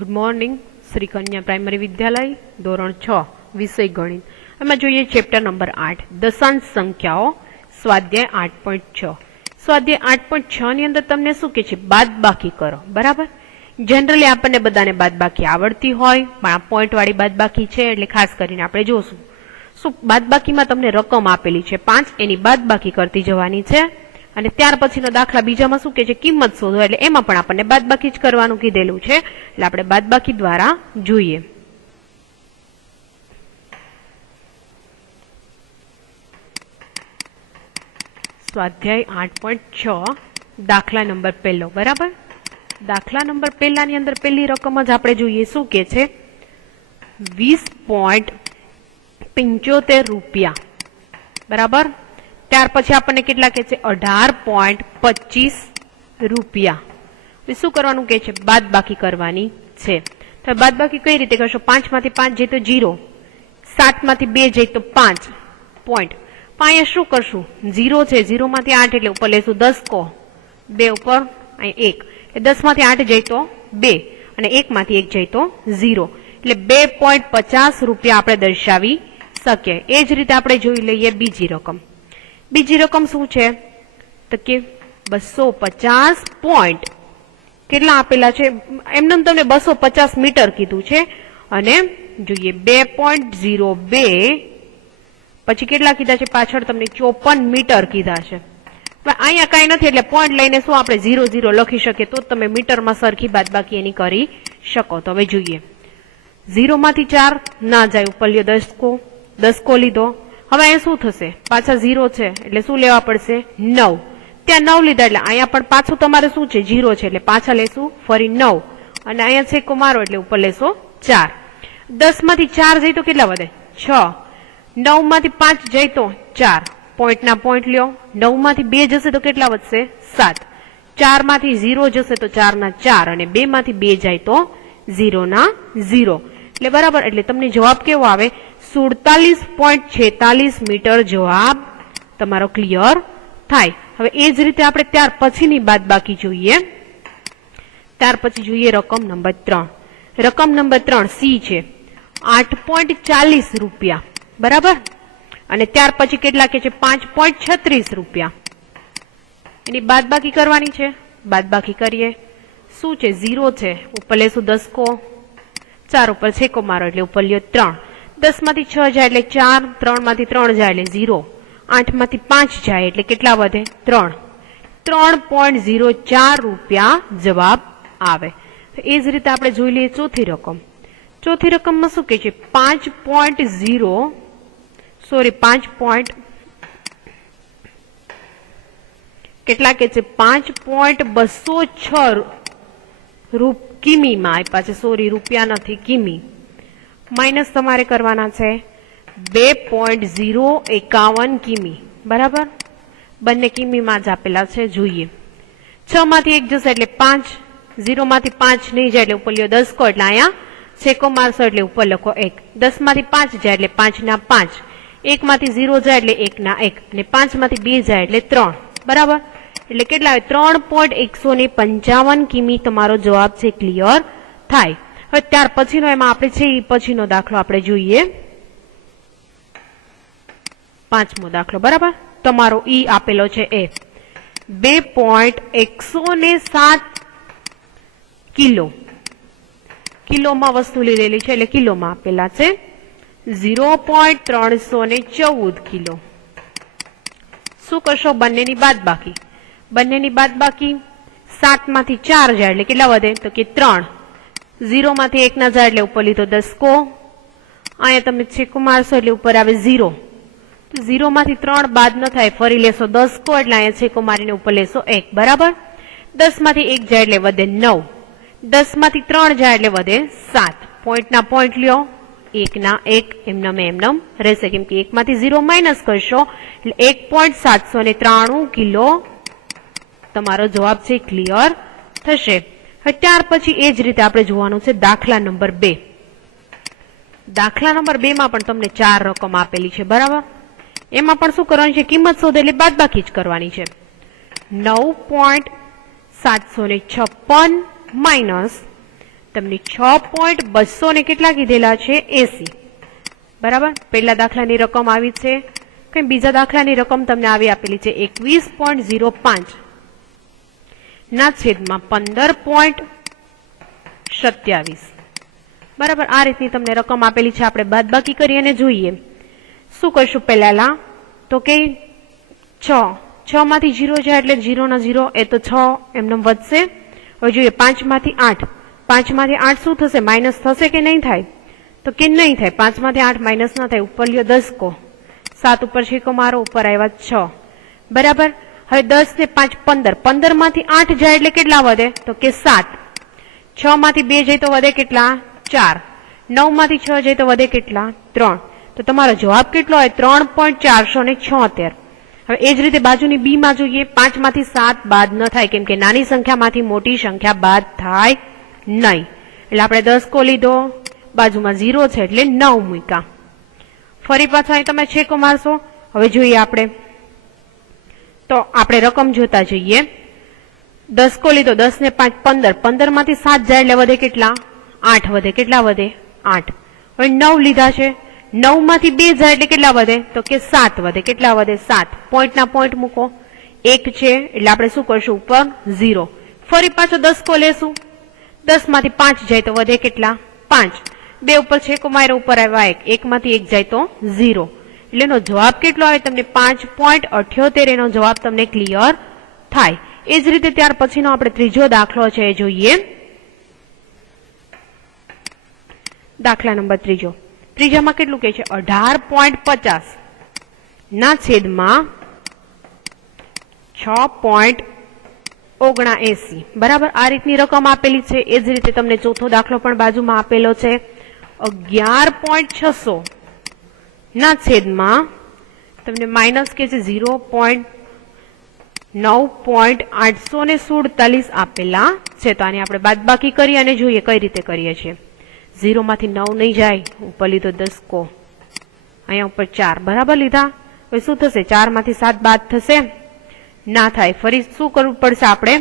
Good morning Shri કન્યા primary વિદ્યાલય ધોરણ 6 વિષય ગણિત એમાં જોઈએ ચેપ્ટર નંબર 8 દશાંશ સંખ્યાઓ સ્વાધ્યાય 8.6 સ્વાધ્યાય 8.6 ની અંદર તમને શું કહે છે બાદબાકી કરો બરાબર જનરલી આપણને બધાને બાદબાકી આવડતી હોય પણ આ પોઈન્ટ વાળી બાદબાકી છે એટલે ખાસ કરીને આપણે જોશું શું બાદબાકીમાં તમને રકમ આપેલી છે 5 એની બાદબાકી કરતી જવાની છે અને ત્યાર પછીનો દાખલા બીજામાં શું કહે છે કિંમત શોધો એટલે એમાં પણ આપણને બાદબાકી જ કરવાનું કીધેલું છે એટલે આપણે બાદબાકી દ્વારા જોઈએ સ્વાધ્યાય 8.6 દાખલા નંબર પહેલો બરાબર દાખલા નંબર પહેલાની અંદર પહેલી રકમ જ આપણે જોઈએ શું કે છે 20.75 રૂપિયા બરાબર ત્યાર પછી આપણને કેટલા કે છે 18.25 રૂપિયા શું કરવાનું કે છે બાદબાકી કરવાની છે તો બાદબાકી કઈ રીતે કરશો 5 માંથી 5 જાય તો 0 7 માંથી 2 જાય તો 5 પોઈન્ટ અહીંયા શું કરશું 0 છે 0 માંથી 8 એટલે ઉપર લેશું 10 કો 2 ઉપર અહીં 1 એટલે 10 માંથી 8 જાય તો 2 અને 1 માંથી 1 જાય તો 0 એટલે 2.50 રૂપિયા આપણે દર્શાવી શકીએ એ જ રીતે આપણે જોઈ લઈએ બીજી રકમ શું છે તો કે 250 પોઈન્ટ કેટલા આપેલા છે એમને તમને 250 મીટર કીધું છે અને જોઈએ 2.02 પછી કેટલા કીધા છે પાછળ તમને 54 મીટર કીધા છે અહીંયા કઈ નથી એટલે પોઈન્ટ લઈને શું આપણે 00 લખી શકીએ તો તમે મીટરમાં સરખી બાદબાકી એની કરી શકો તો હવે જોઈએ 0 માંથી 4 ના જાય ઉપર લ્યો 10 કો લીધો હવે અહીંયા શું થશે પાછા 0 છે એટલે શું લેવા પડશે 9 ત્યાં 9 લીધા એટલે અહીંયા પણ પાછું તમારે શું છે 0 છે એટલે પાછા લેશું ફરી 9 અને અહીંયા છેકો મારો એટલે ઉપર લેશો 4 10 માંથી 4 જાય તો કેટલા વધે 6 9 માંથી 5 જાય તો 4 પોઈન્ટ ના પોઈન્ટ લ્યો 9 માંથી 2 જશે તો કેટલા વધશે 7 4 માંથી 0 જશે તો 4 ના 4 અને 2 માંથી 2 જાય તો 0 ના 0 એટલે બરાબર એટલે તમને જવાબ કેવો આવે 47.46 મીટર જવાબ તમારો ક્લિયર થાય હવે એ જ રીતે આપણે ત્યાર પછીની બાદબાકી જોઈએ ત્યાર પછી જોઈએ રકમ નંબર 3 સી છે 8.40 રૂપિયા બરાબર અને ત્યાર પછી કેટલા કે છે 5.36 રૂપિયા એની બાદબાકી કરવાની છે બાદબાકી કરીએ શું છે 0 છે ઉપર લેશું 10 કો 4 ઉપર છેકો મારો એટલે ઉપર લ્યો 3 10 માંથી 6 જાય એટલે 4 3 માંથી 3 જાય એટલે 0 8 માંથી 5 જાય એટલે કેટલા વધે 3.04 રૂપિયા જવાબ આવે એ જ રીતે આપણે જોઈ લઈએ ચોથી રકમમાં શું કે છે 5. કેટલા કે છે 5.206 કિમીમાં આપ્યા છે રૂપિયા નથી કિમી માઇનસ તમારે કરવાના છે 2.051 કિમી બરાબર બંને કિમીમાં જ આપેલા છે જોઈએ 6 માંથી 1 જશે એટલે 5 0 માંથી 5 નહીં જાય એટલે ઉપર લ્યો 10 કો એટલે અહીંયા છેકો મારશો એટલે ઉપર લખો 1 10 માંથી 5 જાય એટલે 5 ના 5 1 માંથી 0 જાય એટલે 1 ના 1 અને 5 માંથી 2 જાય એટલે 3 બરાબર એટલે કેટલા આવે 3.155 કિમી તમારો જવાબ છે ક્લિયર થાય હવે ત્યાર પછીનો એમાં આપણે છે પછીનો દાખલો આપણે જોઈએ 5મો દાખલો બરાબર તમારો ઈ આપેલો છે એ 2.107 કિલોમાં વસ્તુ લીધેલી છે એટલે કિલોમાં આપેલા છે 0.314 કિલો શું કરશો બંનેની બાદબાકી 7 માંથી 4 જાય એટલે કેટલા વધે તો કે 3 0 માંથી 1 ના જાય એટલે ઉપર લીધો 10 કો અહીંયા તમે છેકો મારશો એટલે ઉપર આવે 0 તો 0 માંથી 3 બાદ ન થાય ફરી લેશો 10 કો એટલે અહીંયા છેકો મારીને ઉપર લેશો 1 બરાબર 10 માંથી 1 જાય એટલે વધે 9 10 માંથી 3 જાય એટલે વધે 7 પોઈન્ટ ના પોઈન્ટ લ્યો 1 ના 1 એમનેમ રહેશે કેમ કે 1 માંથી 0 માઇનસ કરશો એટલે 1.793 કિલો તમારો જવાબ છે ક્લિયર થશે ત્યાર પછી એ જ રીતે આપણે જોવાનું છે દાખલા નંબર 2 માં પણ તમને 4 રકમ આપેલી છે બરાબર એમાં પણ શું કરવાની છે કિંમત શોધો એટલે બાદબાકી જ કરવાની છે 9.756 માઇનસ તમને 6.200 ને કેટલા કીધેલા છે 80 બરાબર. પહેલા દાખલાની રકમ આવી છે કે બીજા દાખલાની રકમ તમને આવી આપેલી છે 21.05 ના છેદમાં 15.27 બરાબર. આ રીતની તમને રકમ આપેલી છે. આપણે બાદબાકી કરી અને જોઈએ શું કરશું. પહેલા તો કે 6 માંથી 0 જાય એટલે 0 ના 0 એ તો 6 એમને વધશે. હવે જોઈએ 5 માંથી 8 શું થશે માઇનસ થશે કે નહીં થાય તો કે નહીં થાય. 5 માંથી 8 માઇનસ ના થાય. ઉપર લ્યો 10 કો 7 ઉપર છેકો મારો ઉપર આવ્યા 6 બરાબર. હવે 10 ને 5 15 માંથી 8 જાય એટલે કેટલા વધે તો કે 7. 6 માંથી 2 જાય તો વધે કેટલા 4. 9 માંથી 6 જાય તો વધે કેટલા 3. તો તમારો જવાબ કેટલો હોય 3.476. હવે એ જ રીતે બાજુની બી માં જોઈએ. 5 માંથી 7 બાદ ન થાય કેમ કે નાની સંખ્યામાંથી મોટી સંખ્યા બાદ થાય નહીં. એટલે આપણે 10 કો લીધો, બાજુમાં 0 છે એટલે 9 મૂક્યા. ફરી પાછા અહીં તમે છેકો મારશો. હવે જોઈએ આપણે તો આપણે રકમ જોતા જઈએ. 10 કો લીધો, 10 ને 5 15 માંથી 7 જાય એટલે વધે કેટલા 8 વધે. કેટલા વધે 8. હવે 9 લીધા છે, 9 માંથી 2 જાય એટલે કેટલા વધે તો કે 7 વધે. કેટલા વધે 7. પોઈન્ટ ના પોઈન્ટ મૂકો. 1 છે એટલે આપણે શું કરશું ઉપર 0. ફરી પાછો 10 કો લેશું. 10 માંથી 5 જાય તો વધે કેટલા 5. 2 ઉપર છેકો માર્યો ઉપર આવ્યા 1. 1 માંથી 1 જાય તો 0. એટલે એનો જવાબ કેટલો આવે તમને 5.78. એનો જવાબ તમને ક્લિયર થાય. એ જ રીતે ત્યાર પછીનો આપણે ત્રીજો દાખલો છે એ જોઈએ. દાખલા નંબર ત્રીજામાં કેટલું કહે છે 18.50 ના છેદમાં 6.79 બરાબર. આ રીતની રકમ આપેલી છે. એ જ રીતે તમને ચોથો દાખલો પણ બાજુમાં આપેલો છે 11.600 ના છેદમાં તમને માઇનસ કે છે 0.9.847 આપેલા છે. તો આને આપણે બાદબાકી કરી અને જોઈએ કઈ રીતે કરીએ છીએ. 0 માંથી 9 નહીં જાય, ઉપર લીધો 10 કો, અહીંયા ઉપર 4 બરાબર લીધા. હવે શું થશે 4 માંથી 7 બાદ થશે ના થાય. ફરી શું કરવું પડશે આપણે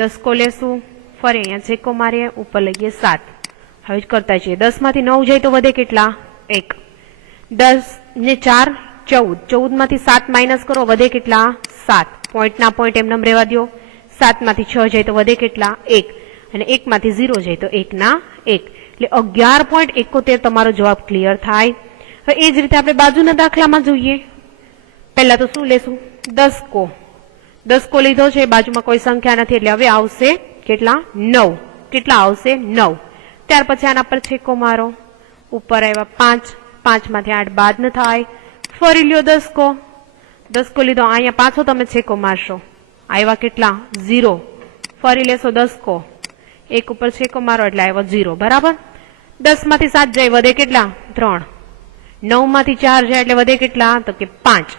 10 કો લેશું, ફરી અહીંયા છેકો મારીએ ઉપર લઈએ 7. હવે કરતા છીએ 10 માંથી 9 જાય તો વધે કેટલા 1. 10 ને 4 14 માંથી 7 માઇનસ કરો વધે કેટલા 7. પોઈન્ટ ના પોઈન્ટ એમને રહેવા દો. 7 માંથી 6 જાય તો વધે કેટલા 1 અને 1 માંથી 0 જાય તો 1 ના 1 એટલે 11.71 તમારો જવાબ ક્લિયર થાય. હવે એ જ રીતે આપણે બાજુના દાખલામાં જોઈએ. પહેલા તો શું લેશું 10 કો લીધો છે, બાજુમાં કોઈ સંખ્યા નથી એટલે હવે આવશે કેટલા 9. કેટલા આવશે 9. ત્યાર પછી આના પર છેકો મારો ઉપર આવ્યા 5 માંથી 8 બાદ ન થાય. ફરી લ્યો 10 કો લીધો, અહીંયા પાછો તમે છેકો મારશો આવ્યા કેટલા 0. ફરી લેશો 10 કો, 1 ઉપર છેકો મારો એટલે આવ્યો 0 બરાબર. 10 માંથી 7 જાય વધે કેટલા 3. 9 માંથી 4 જાય એટલે વધે કેટલા તો કે 5.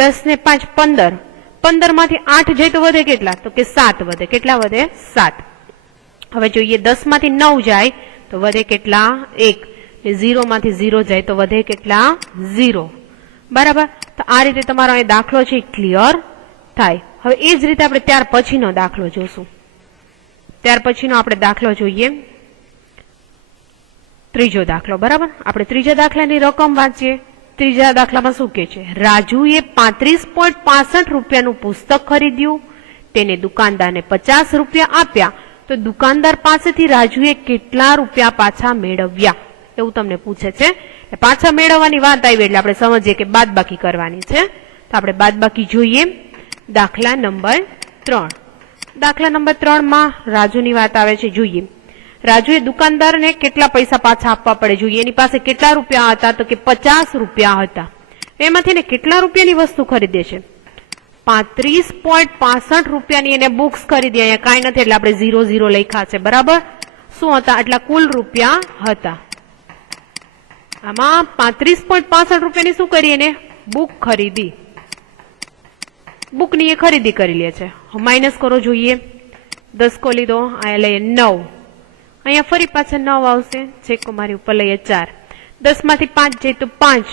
10 ને 5 15 માંથી 8 જાય તો વધે કેટલા તો કે 7 વધે. કેટલા વધે 7. હવે જોઈએ 10 માંથી 9 જાય તો વધે કેટલા 1. 0 માંથી 0 જાય તો વધે કેટલા 0 બરાબર. તો આ રીતે તમારો અહીં દાખલો છે ક્લિયર થાય. હવે એ જ રીતે આપણે ત્યાર પછીનો દાખલો જોશું. ત્યાર પછીનો આપણે દાખલો જોઈએ ત્રીજો દાખલો બરાબર. આપણે ત્રીજા દાખલાની રકમ વાંચીએ. ત્રીજા દાખલામાં શું કે છે રાજુએ 35.65 રૂપિયાનું પુસ્તક ખરીદ્યું, તેને દુકાનદારને 50 રૂપિયા આપ્યા તો દુકાનદાર પાસેથી રાજુએ કેટલા રૂપિયા પાછા મેળવ્યા એવું તમને પૂછે છે. પાછા મેળવવાની વાત આવી એટલે આપણે સમજીએ કે બાદબાકી કરવાની છે. તો આપણે બાદબાકી જોઈએ. દાખલા નંબર 3. દાખલા નંબર 3 માં રાજુની વાત આવે છે. જોઈએ રાજુએ દુકાનદારને કેટલા પૈસા પાછા આપવા પડે જોઈએ. એની પાસે કેટલા રૂપિયા હતા તો કે 50 રૂપિયા હતા. એમાંથી એને કેટલા રૂપિયાની વસ્તુ ખરીદે છે 35.65 રૂપિયાની એને બુક્સ ખરીદી. અહીંયા કાંઈ નથી એટલે આપણે 00 લખ્યા છે બરાબર. શું હતા આટલા કુલ રૂપિયા હતા. આમાં 35.65 રૂપિયાની શું કરી એને બુક ખરીદી. બુકની એ ખરીદી કરી લે છે. માઇનસ કરો જોઈએ 10 કો લીધો, અહીંયા લઈએ 9, અહીંયા ફરી પાછા 9 આવશે, છેકો મારી ઉપર લઈએ 4. 10 માંથી 5 જાય તો 5,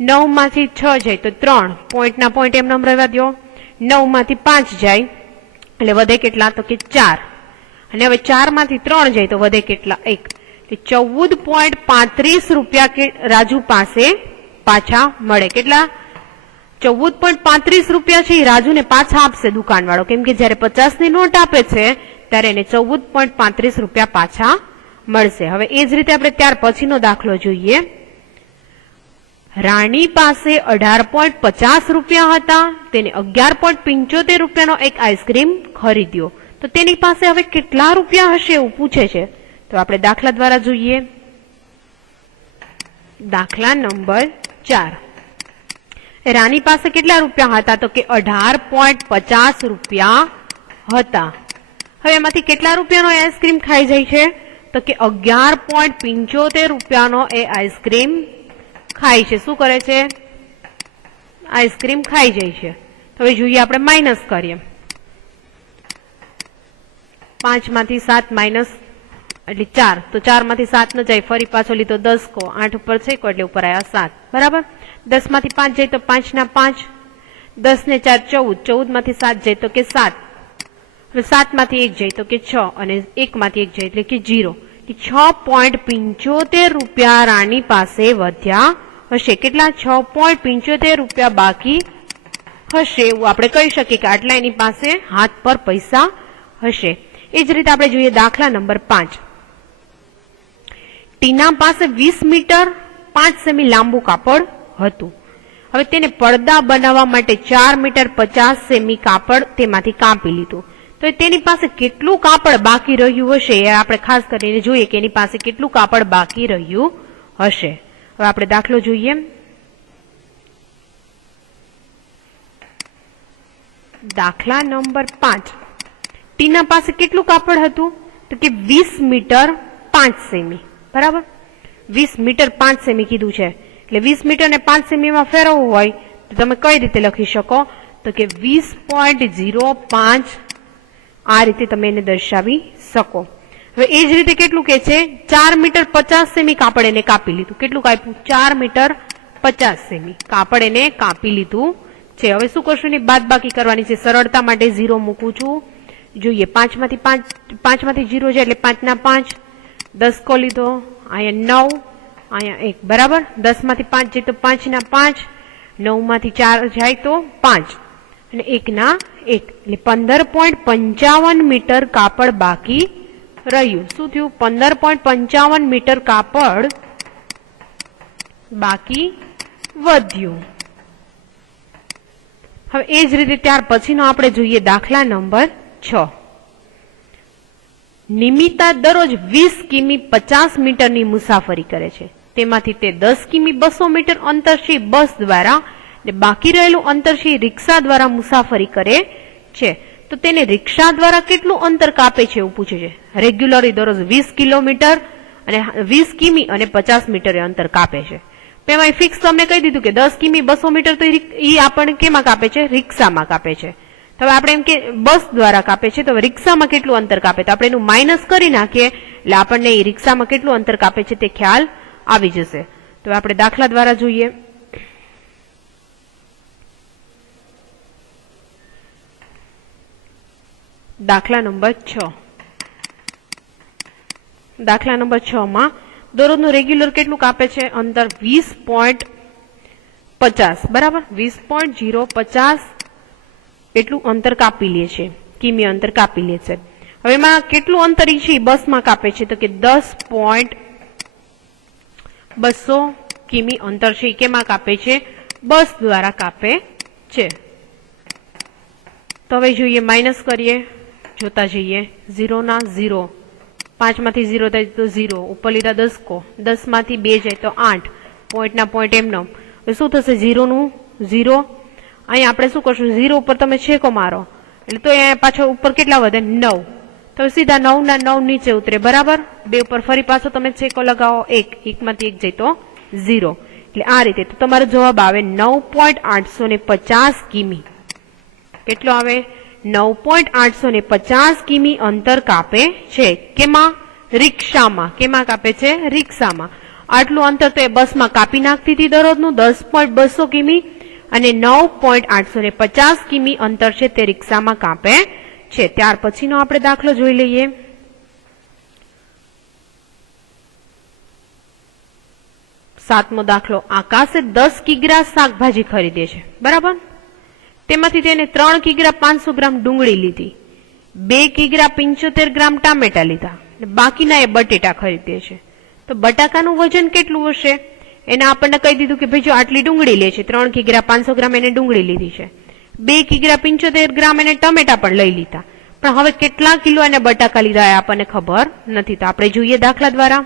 9 માંથી 6 જાય તો 3, પોઈન્ટ ના પોઈન્ટ એમ રહેવા દો. 9 માંથી 5 જાય એટલે વધે કેટલા તો કે 4. અને હવે 4 માંથી 3 જાય તો વધે કેટલા 1 એટલે 14.35 રૂપિયા રાજુ પાસે પાછા મળે. કેટલા 14.35 રૂપિયા છે એ રાજુને પાછા આપશે દુકાનવાળો, કેમ કે જયારે 50 ની નોટ આપે છે ત્યારે એને 14.35 રૂપિયા પાછા મળશે. હવે એ જ રીતે આપણે ત્યાર પછીનો દાખલો જોઈએ. રાણી પાસે 18.50 રૂપિયા હતા, તેને 11.75 રૂપિયાનો એક આઈસ્ક્રીમ ખરીદ્યો, તો તેની પાસે હવે કેટલા રૂપિયા હશે એવું પૂછે છે. તો આપણે દાખલા દ્વારા જોઈએ. દાખલા નંબર 4. રાણી પાસે કેટલા રૂપિયા હતા? તો કે 18.50 રૂપિયા હતા. હવે એમાંથી કેટલા રૂપિયાનો આઈસ્ક્રીમ ખાઈ જાય છે? તો કે 11.75 રૂપિયાનો એ આઈસ્ક્રીમ ખાય છે. શું કરે છે? આઈસ્ક્રીમ ખાઈ જાય છે. હવે જોઈએ આપણે માઇનસ કરીએ. 5 માંથી 7 માઇનસ એટલે 4, તો 4 માંથી 7 ન જાય, ફરી પાછો લીધો 10 કો, 8 ઉપર છે એટલે ઉપર આવ્યા 7. બરાબર. 10 માંથી 5 જાય તો 5 ના 5, 10 ને 4 14, 14 માંથી 7 જાય તો કે 7, 7 માંથી 1 જાય તો કે 6 અને 1 માંથી 1 જાય એટલે કે 0. 6.75 રૂપિયા રાણી પાસે વધ્યા હશે. કેટલા? 6.75 રૂપિયા બાકી હશે એવું આપણે કહી શકીએ કે આટલા એની પાસે હાથ પર પૈસા હશે. એ જ રીતે આપણે જોઈએ દાખલા નંબર 5. ટીના પાસે 20 મીટર 5 સેમી લાંબુ કાપડ હતું. હવે તેને પડદા બનાવવા માટે 4 મીટર 50 સેમી કાપડ તેમાંથી કાપી લીધું. તો તેની પાસે કેટલું કાપડ બાકી રહ્યું હશે એ આપણે ખાસ કરીને જોઈએ કે એની પાસે કેટલું કાપડ બાકી રહ્યું હશે. હવે આપણે દાખલો જોઈએ. દાખલા નંબર 5. ટીના પાસે કેટલું કાપડ હતું? તો કે 20 મીટર 5 સેમી. બરાબર. 20 મીટર 5 સેમી કીધું છે એટલે 20 મીટર ને 5 સેમીમાં ફેરવવું હોય તો તમે કઈ રીતે લખી શકો? તો કે 20.05 આ રીતે તમે એને દર્શાવી શકો. હવે એ જ રીતે કેટલું કે છે? 4 મીટર 50 સેમી કાપડ એને કાપી લીધું. કેટલું કાપ્યું? 4 મીટર 50 સેમી કાપડ એને કાપી લીધું છે. હવે શું કરશું? એની બાદબાકી કરવાની છે. સરળતા માટે 0 મૂકું છું. જોઈએ 5 માંથી 0 છે એટલે 5 ના 5, 10 કો લીધો, અહીંયા 9, અહીંયા 1. બરાબર. 10 માંથી 5 જાય તો 5 ના 5, 9 માંથી 4 જાય તો 5 અને 1 ના 1 એટલે 15.55 મીટર કાપડ બાકી રહ્યું. શું થયું? 15.55 મીટર કાપડ બાકી વધ્યું. હવે એ જ રીતે ત્યાર પછીનો આપણે જોઈએ દાખલા નંબર 6. નિમિતા દરરોજ 20 કિમી 50 મીટરની મુસાફરી કરે છે. તેમાંથી તે 10 કિમી 200 મીટર અંતર છે બસ દ્વારા ને બાકી રહેલું અંતર છે રિક્ષા દ્વારા મુસાફરી કરે છે. તો તેને રિક્ષા દ્વારા કેટલું અંતર કાપે છે એવું પૂછે છે. રેગ્યુલરી દરરોજ 20 કિલોમીટર અને 20 કિમી અને 50 મીટર અંતર કાપે છે. એમાં ફિક્સ તમને કહી દીધું કે 10 કિમી 200 મીટર તો એ આપણને કેમાં કાપે છે? રિક્ષામાં કાપે છે. તો હવે આપણે એમ કે બસ દ્વારા કાપે છે, તો રિક્ષામાં કેટલું અંતર કાપે? તો આપણે એનું માઇનસ કરી નાખીએ એટલે આપણને એ રિક્ષામાં કેટલું અંતર કાપે છે તે ખ્યાલ આવી જશે. તો આપણે દાખલા દ્વારા જોઈએ. દાખલા નંબર 6. દાખલા નંબર 6 માં દરરોજનું રેગ્યુલર કેટલું કાપે છે? અંતર 20.50. બરાબર. 20.050 એટલું અંતર કાપી લે છે. કિમી અંતર કાપી લે છે. હવે એમાં કેટલું અંતર છે બસમાં કાપે છે? તો કે 10.200 કિમી અંતર છે કેમાં કાપે છે? બસ દ્વારા કાપે છે. તો હવે જોઈએ માઇનસ કરીએ. જોતા જઈએ. 0 ના 0, 5 માંથી 0 થાય તો 0, ઉપર લીધા 10 કો, 10 માંથી 2 જાય તો 8, પોઈન્ટ ના પોઈન્ટ એમનો. હવે શું થશે? 0 નું 0. અહીંયા આપણે શું કરશું? 0 ઉપર તમે છેકો મારો એટલે તો અહીંયા પાછો ઉપર કેટલા વધે? 9. તો સીધા 9 ના 9 નીચે ઉતરે. બરાબર. 2 ઉપર ફરી પાછો તમે છેકો લગાવો 1, 1 માંથી 1 જાય તો 0. એટલે આ રીતે તો તમારો જવાબ આવે 9.850 કિમી. કેટલો આવે? 9.850 કિમી અંતર કાપે છે. કેમાં? રિક્ષામાં. કેમાં કાપે છે? રિક્ષામાં. આટલું અંતર તો એ બસમાં કાપી નાખતી હતી દરરોજનું 10.200 કિમી અને 9.850 કિમી અંતર છે તે રિક્ષામાં કાપે છે. ત્યાર પછીનો આપણે દાખલો જોઈ લઈએ. 7મો દાખલો, આકાશે 10 કિગ્રા શાકભાજી ખરીદે છે, બરાબર. તેમાંથી તેને 3 કિગ્રા 500 ગ્રામ ડુંગળી લીધી, 2 કિગ્રા 75 ગ્રામ ટામેટા લીધા, બાકીના એ બટેટા ખરીદે છે. તો બટાકાનું વજન કેટલું હશે? એને આપણને કહી દીધું કે ભાઈ જો આટલી ડુંગળી લે છે, 3 કિગ્રા 500 ગ્રામ એને ડુંગળી લીધી છે, 2 કિગ્રા 75 ગ્રામ એને ટમેટા પણ લઈ લીધા, પણ હવે કેટલા કિલો એને બટાકા લીધા એ આપણને ખબર નથી. તો આપણે જોઈએ દાખલા દ્વારા.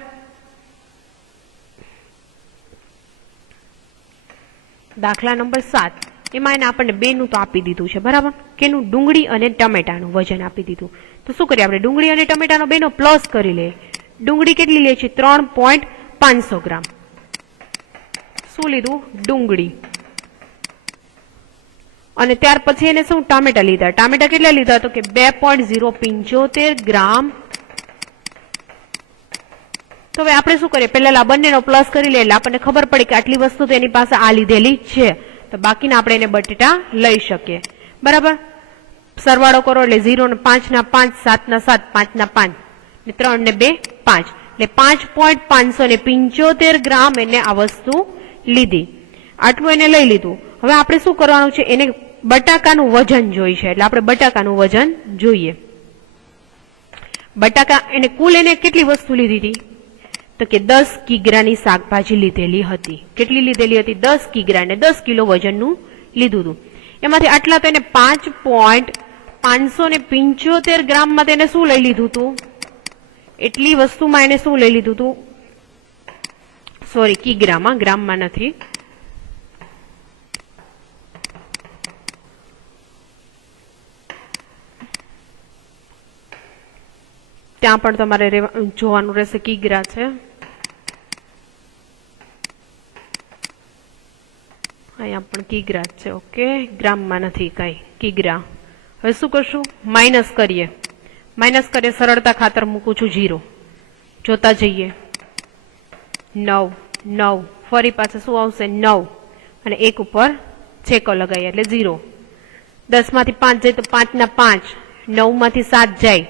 દાખલા નંબર 7, એમાં એને આપણને બેનું તો આપી દીધું છે, બરાબર. કેનું? ડુંગળી અને ટમેટાનું વજન આપી દીધું. તો શું કરીએ આપણે? ડુંગળી અને ટમેટાનો બેનો પ્લસ કરી લઈએ. ડુંગળી કેટલી લે છે? 3.500 ગ્રામ. શું લીધું? ડુંગળી. અને ત્યાર પછી એને શું? ટામેટા લીધા. ટામેટા કેટલા લીધા? તો કે 2.075 ગ્રામ. તો હવે આપણે શું કરીએ? પહેલા બંનેનો પ્લસ કરી લઈએ એટલે આપણને ખબર પડે કે આટલી વસ્તુ તો એની પાસે આ લીધેલી છે, તો બાકીના આપણે એને બટેટા લઈ શકીએ, બરાબર. સરવાળો કરો એટલે 0 ને 5 ના 5, 7 ના 7, 5 ના 5 ને 3 ને 2 5, એટલે 5.575 ગ્રામ એને આ વસ્તુ લીધી. આટલું એને લઈ લીધું. હવે આપણે શું કરવાનું છે? એને બટાકાનું વજન જોઈ છે, એટલે આપણે બટાકાનું વજન જોઈએ. બટાકા એને કુલ એને કેટલી વસ્તુ લીધી હતી? તો કે 10 કિગ્રાની શાકભાજી લીધેલી હતી. કેટલી લીધેલી હતી? 10 કિગ્રા ને 10 કિલો વજનનું લીધું હતું. એમાંથી આટલા તો એને 5.575 ગ્રામમાં તેને શું લઈ લીધું હતું? એટલી વસ્તુમાં એને શું લઈ લીધું હતું? સોરી, કિગ્રામાં, ગ્રામમાં નથી. ત્યાં પણ તમારે જોવાનું રહેશે, કિગ્રા છે. અહીંયા પણ કિગ્રા છે, ઓકે, ગ્રામમાં નથી કઈ, કિગ્રા. હવે શું કરશું? માઇનસ કરીએ. માઇનસ કરીએ, સરળતા ખાતર મૂકું છું 0. જોતા જઈએ. 9, 9, ફરી પાછા શું આવશે? 9, અને 1 ઉપર છેકો લગાવીએ એટલે 0. 10 માંથી 5 જાય તો 5 ના 5, 9 માંથી 7 જાય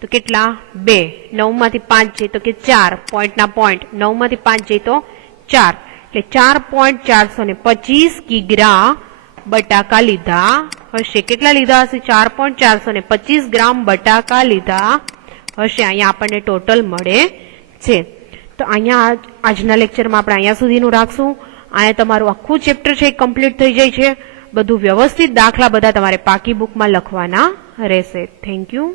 તો કેટલા? 2. 9 માંથી 5 જાય તો કે 4, પોઈન્ટ ના પોઈન્ટ, 9 માંથી 5 જાય તો 4, એટલે 4.425 કિગ્રા બટાકા લીધા હશે. કેટલા લીધા હશે? 4.425 ગ્રામ બટાકા લીધા હશે. અહીંયા આપણને ટોટલ મળે છે. તો અહીંયા આજના લેક્ચરમાં આપણે અહીંયા સુધીનું રાખશું. અહીંયા તમારું આખું ચેપ્ટર છે કમ્પ્લીટ થઈ જાય છે. બધું વ્યવસ્થિત દાખલા બધા તમારે પાકી બુકમાં લખવાના રહેશે. Thank you.